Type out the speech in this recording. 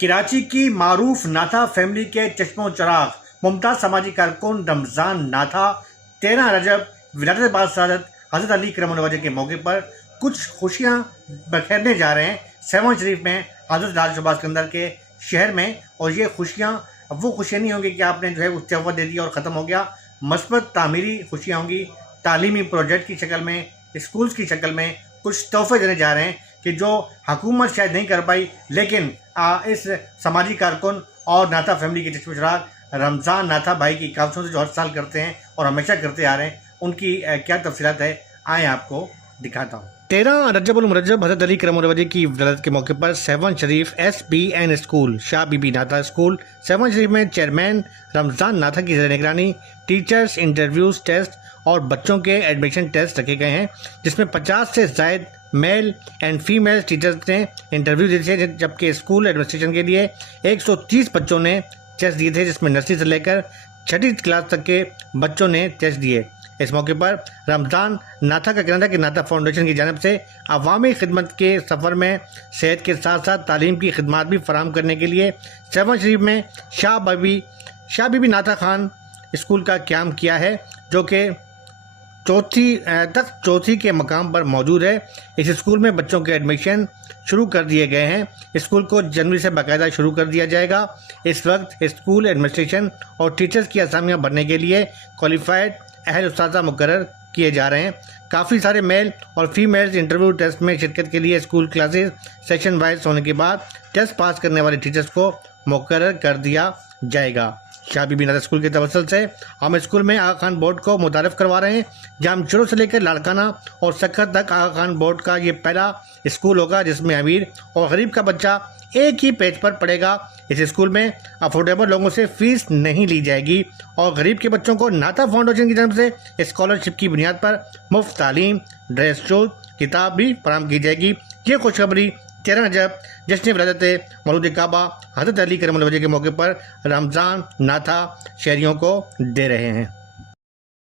कराची की मारूफ नाथा फैमिली के चश्मो चराग मुमताज़ समाजी कारकुन रमज़ान नाथा 13 रजब विलादत बादशाहत हज़रत अली करम के मौके पर कुछ खुशियाँ बखेरने जा रहे हैं सेवन शरीफ में हज़रत राज शहबाज सिकंदर के शहर में। और ये खुशियाँ वो खुशियाँ नहीं होंगी कि आपने जो है वो तोहफ़ा दे दिया और ख़त्म हो गया। मस्बत तामीरी खुशियाँ होंगी, तालीमी प्रोजेक्ट की शक्ल में, स्कूल्स की शक्ल में कुछ तोहफ़े देने जा रहे हैं कि जो हुकूमत शायद नहीं कर पाई, लेकिन इस समाजी कारकुन और नाथा फैमिली के चश्मे चराग रमज़ान नाथा भाई की कावसों से जो हर साल करते हैं और हमेशा करते आ रहे हैं, उनकी क्या तफसीलात है आए आपको दिखाता हूँ। 13 रजब मुरज्जब हज़रत अली करम की विलादत के मौके पर सेवन शरीफ SBN स्कूल शाह बीबी नाथा स्कूल सेवन शरीफ में चेयरमैन रमज़ान नाथा की निगरानी टीचर्स इंटरव्यूज़ टेस्ट और बच्चों के एडमिशन टेस्ट रखे गए हैं, जिसमें 50 से ज़ायद मेल एंड फीमेल टीचर्स ने इंटरव्यू दिए थे, जबकि स्कूल एडमिनिस्ट्रेशन के लिए 130 बच्चों ने टेस्ट दिए थे, जिसमें नर्सरी से लेकर 6ठी क्लास तक के बच्चों ने टेस्ट दिए। इस मौके पर रमज़ान नाथा का कहना था कि नाथा फाउंडेशन की जानिब से अवामी खिदमत के सफ़र में सेहत के साथ साथ तालीम की खिदमत भी फराहम करने के लिए सेवन शरीफ में शाह बीबी नाथा खान स्कूल का क़याम किया है, जो कि चौथी के मकाम पर मौजूद है। इस स्कूल में बच्चों के एडमिशन शुरू कर दिए गए हैं। स्कूल को जनवरी से बाकायदा शुरू कर दिया जाएगा। इस वक्त स्कूल एडमिनिस्ट्रेशन और टीचर्स की असामियाँ भरने के लिए क्वालिफाइड अहल उस्तादा मुकर्रर किए जा रहे हैं। काफ़ी सारे मेल और फीमेल्स इंटरव्यू टेस्ट में शिरकत के लिए स्कूल क्लासेस सेशन वाइज होने के बाद टेस्ट पास करने वाले टीचर्स को मुकर्रर कर दिया जाएगा। शाह बीबी नाथा स्कूल के तवस्सुल से हम स्कूल में आगा खान बोर्ड को मुतारफ़ करवा रहे हैं, जहाँ हम शुरू से लेकर लाड़काना और सखत तक आगा खान बोर्ड का ये पहला स्कूल होगा जिसमें अमीर और गरीब का बच्चा एक ही पेज पर पढ़ेगा। इस स्कूल में अफोर्डेबल लोगों से फ़ीस नहीं ली जाएगी और गरीब के बच्चों को नाथा फाउंडेशन की तरफ से स्कॉलरशिप की बुनियाद पर मुफ्त तालीम, ड्रेस, शूज़, किताब भी फराहम की जाएगी। ये खुशखबरी 13 रजब जश्न विलादत मौलूद काबा हज़रत अली करम के मौके पर रमज़ान नाथा शहरियों को दे रहे हैं।